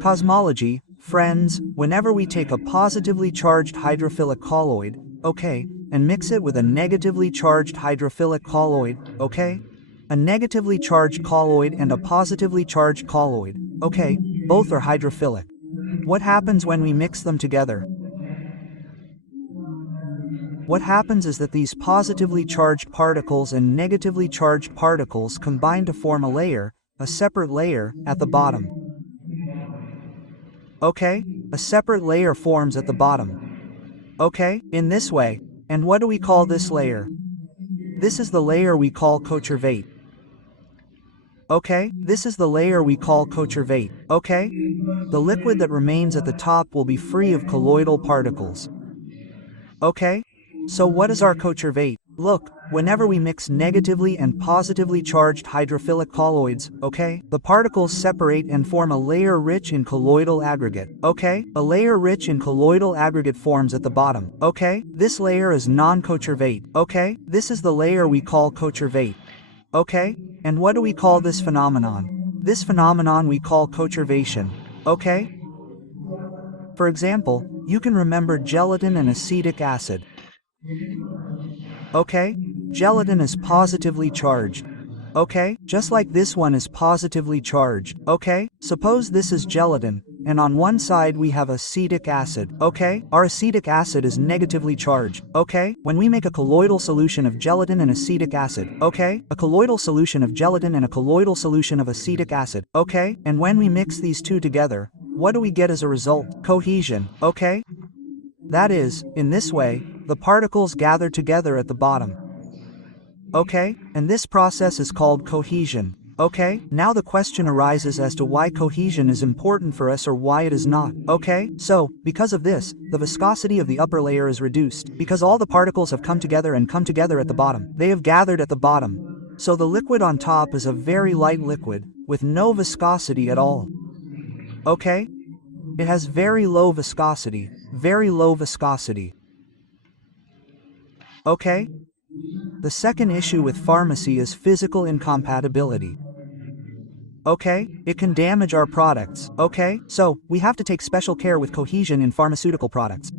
Cosmology, friends, whenever we take a positively charged hydrophilic colloid, okay, and mix it with a negatively charged hydrophilic colloid, okay? A negatively charged colloid and a positively charged colloid, okay, both are hydrophilic. What happens when we mix them together? What happens is that these positively charged particles and negatively charged particles combine to form a layer, a separate layer, at the bottom. Okay? A separate layer forms at the bottom. Okay? In this way. And what do we call this layer? This is the layer we call Coacervate. Okay? This is the layer we call Coacervate. Okay? The liquid that remains at the top will be free of colloidal particles. Okay? So what is our Coacervate? Look, whenever we mix negatively and positively charged hydrophilic colloids, okay, the particles separate and form a layer rich in colloidal aggregate, okay? A layer rich in colloidal aggregate forms at the bottom, okay? This layer is non-Coacervate, okay? This is the layer we call Coacervate, okay? And what do we call this phenomenon? This phenomenon we call Coacervation, okay? For example, you can remember gelatin and acetic acid. Okay? Gelatin is positively charged. Okay? Just like this one is positively charged. Okay? Suppose this is gelatin, and on one side we have acetic acid. Okay? Our acetic acid is negatively charged. Okay? When we make a colloidal solution of gelatin and acetic acid. Okay? A colloidal solution of gelatin and a colloidal solution of acetic acid. Okay? And when we mix these two together, what do we get as a result? Cohesion. Okay? That is, in this way, the particles gather together at the bottom. Okay? And this process is called cohesion. Okay? Now the question arises as to why cohesion is important for us or why it is not. Okay? So, because of this, the viscosity of the upper layer is reduced. Because all the particles have come together at the bottom. They have gathered at the bottom. So the liquid on top is a very light liquid, with no viscosity at all. Okay? It has very low viscosity. Very low viscosity. Okay? The second issue with pharmacy is physical incompatibility. Okay? It can damage our products. Okay? So, we have to take special care with cohesion in pharmaceutical products.